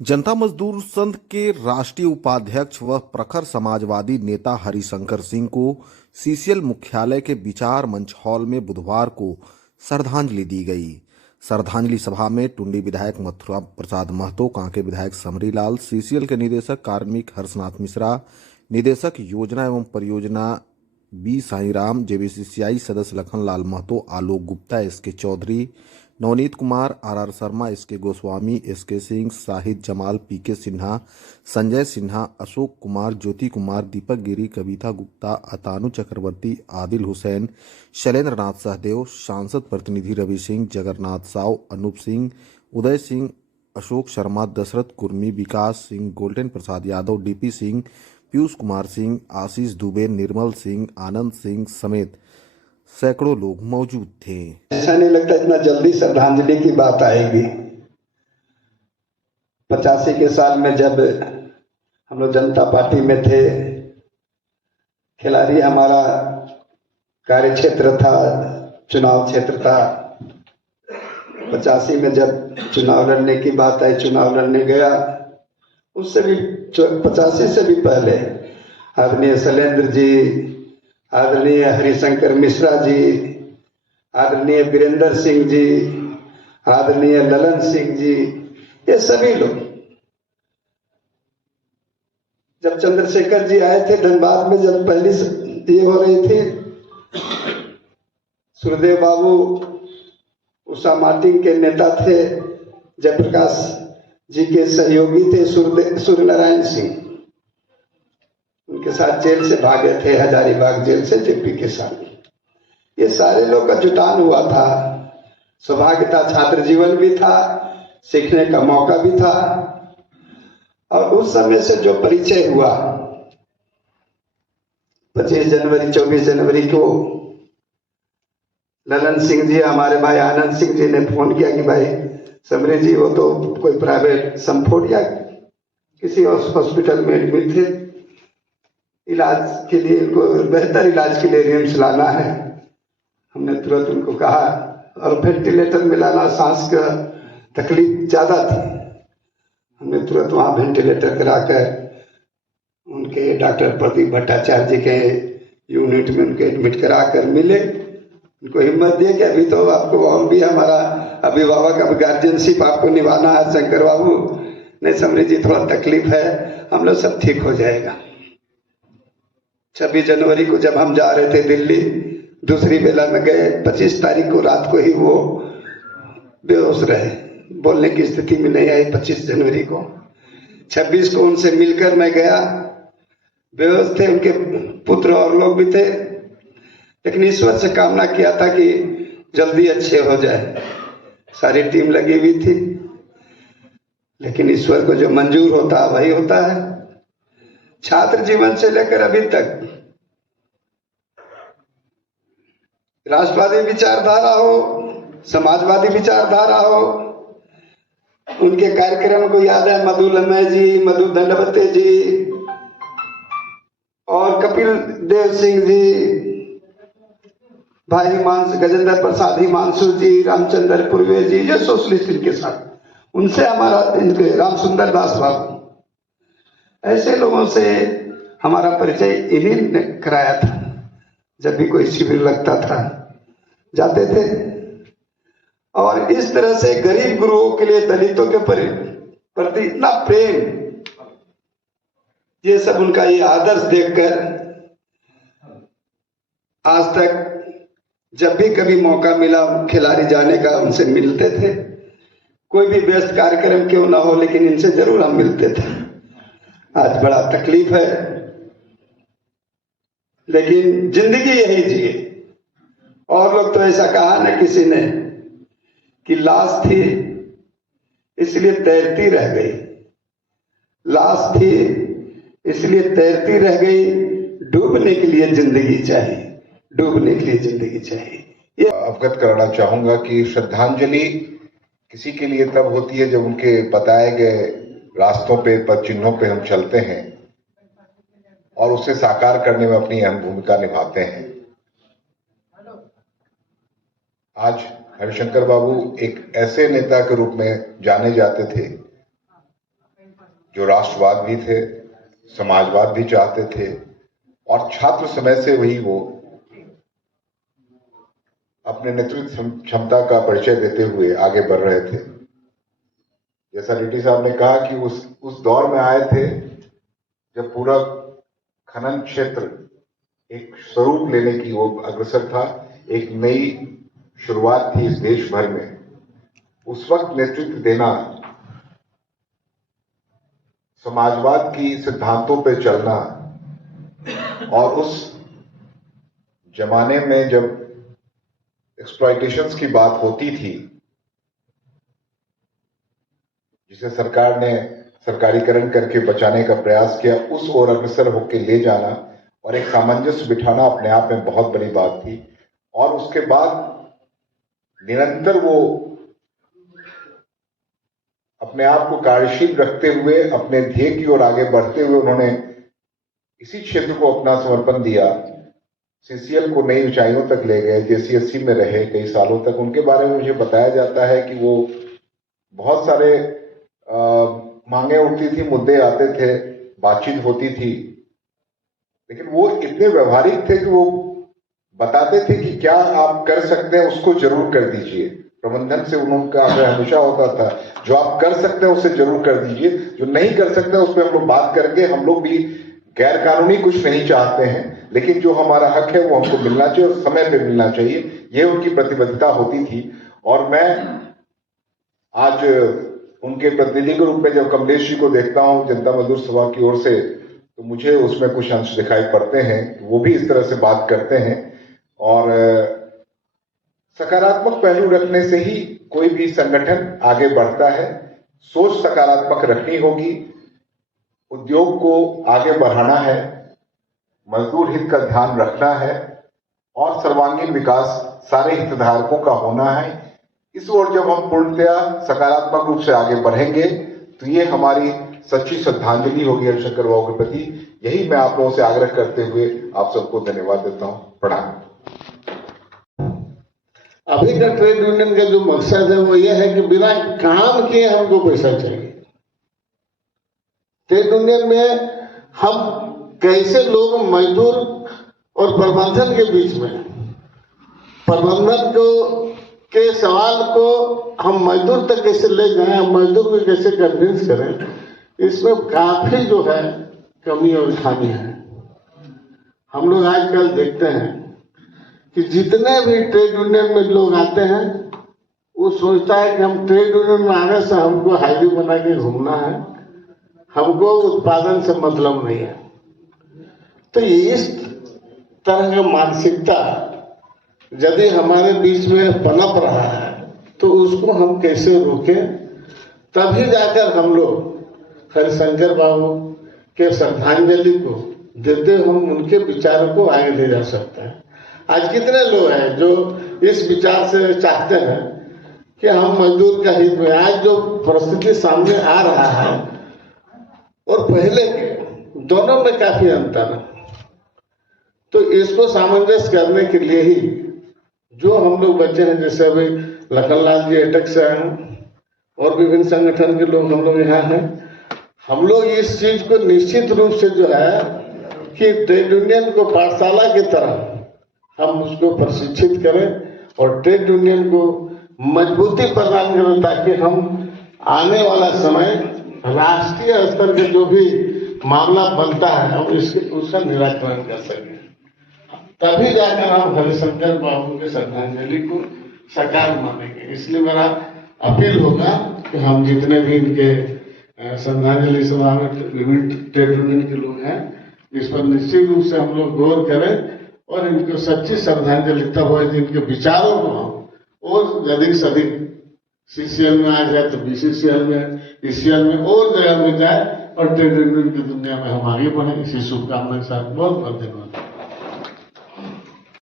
जनता मजदूर संघ के राष्ट्रीय उपाध्यक्ष व प्रखर समाजवादी नेता हरिशंकर सिंह को सीसीएल मुख्यालय के विचार मंच हॉल में बुधवार को श्रद्धांजलि दी गई। श्रद्धांजलि सभा में टुंडी विधायक मथुरा प्रसाद महतो, कांके विधायक समरीलाल, सीसीएल के निदेशक कार्मिक हर्षनाथ मिश्रा, निदेशक योजना एवं परियोजना बी साईराम, जेबीसीसीआई सदस्य Lakhanlal Mahto, Alok Gupta, SK Chaudhary, Navneet Kumar, R Sharma, SK Goswami, SK Singh, Shahid Jamal, PK Sinha, Sanjay Sinha, Ashok Kumar, Jyoti Kumar, Deepak Giri, Kavita Gupta, Atanu Chakraborty, Adil Hussain, Shailendra Nath Sahdev, सांसद प्रतिनिधि रवि सिंह, जगन्नाथ साव, अनूप सिंह, उदय सिंह, अशोक शर्मा, दशरथ कुर्मी, विकास सिंह, गोल्डन प्रसाद यादव, डीपी सिंह, पीयूष कुमार सिंह, आशीष दुबे, निर्मल सिंह, आनंद सिंह समेत सैकड़ों लोग मौजूद थे। ऐसा नहीं लगता इतना जल्दी श्रद्धांजलि की बात आएगी। 85 के साल में जब हम लोग जनता पार्टी में थे, खिलाड़ी हमारा कार्य क्षेत्र था, चुनाव क्षेत्र था। 85 में जब चुनाव लड़ने की बात आई, चुनाव लड़ने गया। उससे भी 85 से भी पहले आदरणीय शैलेंद्र जी, आदरणीय हरिशंकर मिश्रा जी, आदरणीय वीरेंद्र सिंह जी, आदरणीय ललन सिंह जी, ये सभी लोग जब चंद्रशेखर जी आए थे धनबाद में, जब पहली ये हो रही थी, सुरदेव बाबू उषा मार्टिन के नेता थे, जयप्रकाश जी के सहयोगी थे सूर्य नारायण सिंह, उनके साथ जेल से भागे थे, हजारीबाग जेल से टिप्पी के साथ। ये सारे लोग का जुटान हुआ था। सौभाग्य था, छात्र जीवन भी था, सीखने का मौका भी था। और उस समय से जो परिचय हुआ, 25 जनवरी 24 जनवरी को ललन सिंह जी, हमारे भाई आनंद सिंह जी ने फोन किया कि भाई समरी जी वो तो कोई प्राइवेट संफोड या किसी हॉस्पिटल में एडमिट थे, इलाज के लिए, उनको बेहतर इलाज के लिए रिम्स लाना है। हमने तुरंत उनको कहा, और वेंटिलेटर में लाना, सांस का तकलीफ ज्यादा थी। हमने तुरंत वहां वेंटिलेटर कराकर उनके डॉक्टर प्रदीप भट्टाचार्य जी के यूनिट में उनके एडमिट कराकर मिले, उनको हिम्मत दिए कि अभी तो आपको और भी हमारा अभिभावक, अब गार्जियनशिप आपको निभाना है शंकर बाबू। नहीं समरी जी, थोड़ा तकलीफ है, हम लोग सब ठीक हो जाएगा। 26 जनवरी को जब हम जा रहे थे दिल्ली, दूसरी बेला में गए, 25 तारीख को रात को ही वो बेहोश रहे, बोलने की स्थिति में नहीं आई। 25 जनवरी को 26 को उनसे मिलकर मैं गया, बेहोश थे, उनके पुत्र और लोग भी थे, लेकिन ईश्वर से कामना किया था कि जल्दी अच्छे हो जाए। सारी टीम लगी हुई थी, लेकिन ईश्वर को जो मंजूर होता है वही होता है। छात्र जीवन से लेकर अभी तक राष्ट्रवादी विचारधारा हो, समाजवादी विचारधारा हो, उनके कार्यक्रम को याद है, मधु लम्हे जी, मधु दंडवते जी और कपिल देव सिंह जी, भाई हिमांशु, गजेंद्र प्रसाद हिमांशु जी, रामचंद्र पूर्वे जी, ये सोशलिस्ट इनके साथ, उनसे हमारा, इनके राम सुंदर दास बाबू, ऐसे लोगों से हमारा परिचय इन्हीं ने कराया था। जब भी कोई शिविर लगता था जाते थे, और इस तरह से गरीब गुरुओं के लिए, दलितों के प्रति इतना प्रेम, ये सब उनका ये आदर्श देखकर आज तक जब भी कभी मौका मिला खिलाड़ी जाने का, उनसे मिलते थे। कोई भी व्यस्त कार्यक्रम क्यों ना हो, लेकिन इनसे जरूर हम मिलते थे। आज बड़ा तकलीफ है, लेकिन जिंदगी यही जिए। और लोग तो ऐसा कहा ना किसी ने कि लाश थी इसलिए तैरती रह गई, लाश थी इसलिए तैरती रह गई, डूबने के लिए जिंदगी चाहिए, डूबने के लिए जिंदगी चाहिए। ये अवगत कराना चाहूंगा कि श्रद्धांजलि किसी के लिए तब होती है जब उनके बताए गए रास्तों पे, पद चिन्हों पे हम चलते हैं और उसे साकार करने में अपनी अहम भूमिका निभाते हैं। आज हरिशंकर बाबू एक ऐसे नेता के रूप में जाने जाते थे जो राष्ट्रवाद भी थे, समाजवाद भी चाहते थे और छात्र समय से वही वो अपने नेतृत्व क्षमता का परिचय देते हुए आगे बढ़ रहे थे। जैसा रेड्डी साहब ने कहा कि उस दौर में आए थे जब पूरा खनन क्षेत्र एक स्वरूप लेने की ओर अग्रसर था, एक नई शुरुआत थी इस देश भर में। उस वक्त नेतृत्व देना, समाजवाद की सिद्धांतों पर चलना और उस जमाने में जब एक्सप्लॉयटेशंस की बात होती थी, जिसे सरकार ने सरकारीकरण करके बचाने का प्रयास किया, उस ओर अग्रसर होकर ले जाना और एक सामंजस्य बिठाना अपने आप में बहुत बड़ी बात थी। और उसके बाद निरंतर वो अपने आप को कार्यशील रखते हुए अपने ध्येय की ओर आगे बढ़ते हुए उन्होंने इसी क्षेत्र को अपना समर्पण दिया। सीसीएल को नई ऊंचाइयों तक ले गए, जेसीएससी में रहे कई सालों तक। उनके बारे में मुझे बताया जाता है कि वो बहुत सारे मांगे उठती थी, मुद्दे आते थे, बातचीत होती थी, लेकिन वो इतने व्यवहारिक थे कि वो बताते थे कि क्या आप कर सकते हैं उसको जरूर कर दीजिए। प्रबंधन से उनका आग्रह हमेशा होता था, जो आप कर सकते हैं उसे जरूर कर दीजिए, जो नहीं कर सकते उस पर हम लोग बात करके, हम लोग भी गैर कानूनी कुछ नहीं चाहते हैं, लेकिन जो हमारा हक है वो हमको मिलना चाहिए और समय पे मिलना चाहिए। ये उनकी प्रतिबद्धता होती थी। और मैं आज उनके प्रतिनिधि के रूप में जब कमलेश जी को देखता हूं जनता मजदूर सभा की ओर से, तो मुझे उसमें कुछ अंश दिखाई पड़ते हैं। वो भी इस तरह से बात करते हैं और सकारात्मक पहलू रखने से ही कोई भी संगठन आगे बढ़ता है। सोच सकारात्मक रखनी होगी, उद्योग को आगे बढ़ाना है, मजदूर हित का ध्यान रखना है और सर्वांगीण विकास सारे हितधारकों का होना है। इस ओर जब हम पूर्णतया सकारात्मक रूप से आगे बढ़ेंगे तो ये हमारी सच्ची श्रद्धांजलि होगी हरिशंकर बाबू के प्रति। यही मैं आप लोगों से आग्रह करते हुए आप सबको धन्यवाद देता हूं। प्रणाम। अभी का ट्रेड यूनियन का जो मकसद है वो ये है कि बिना काम किए हमको पैसा चाहिए। ट्रेड यूनियन में हम कैसे लोग मजदूर और प्रबंधन के बीच में, प्रबंधन को के सवाल को हम मजदूर तक कैसे ले जाएं, हम मजदूर को कैसे कन्विंस करें, इसमें काफी जो है कमी और खामी है। हम लोग आजकल देखते हैं कि जितने भी ट्रेड यूनियन में लोग आते हैं वो सोचता है कि हम ट्रेड यूनियन में आने से हमको हाईवे बना के घूमना है, हमको उत्पादन से मतलब नहीं है। तो इस तरह का मानसिकता यदि हमारे बीच में पनप रहा है तो उसको हम कैसे रोकें, तभी जाकर हम लोग हरिशंकर बाबू के श्रद्धांजलि को देते हम उनके विचारों को आगे ले जा सकते हैं। आज कितने लोग हैं जो इस विचार से चाहते हैं कि हम मजदूर का हित में, आज जो परिस्थिति सामने आ रहा है और पहले के दोनों में काफी अंतर है। तो इसको सामंजस्य करने के लिए ही जो हम लोग बच्चे हैं, जैसे अभी लखनलाल जी एटक से आए हैं और विभिन्न संगठन के लोग हम लोग यहाँ हैं, हम लोग इस चीज को निश्चित रूप से जो है कि ट्रेड यूनियन को पाठशाला की तरह हम उसको प्रशिक्षित करें और ट्रेड यूनियन को मजबूती प्रदान करें, ताकि हम आने वाला समय राष्ट्रीय स्तर के जो भी मामला बनता है हम उसका निराकरण कर सकें। तभी जाकर हम हरिशंकर बाबू के श्रद्धांजलि को साकार मानेंगे। इसलिए मेरा अपील होगा कि हम जितने भी इनके श्रद्धांजलि सभा में विभिन्न ट्रेड यूनियन के लोग हैं, इस पर निश्चित रूप से हम लोग गौर करें और इनको सच्ची श्रद्धांजलि तब हो इनके विचारों को हम और अधिक से अधिक सीसीएल में आ जाए तो बीसीसीएल में, ईसीएल में और जगह में जाए और ट्रेड यूनियन की दुनिया में हम आगे बढ़े। इसी शुभकामना के साथ बहुत बहुत धन्यवाद।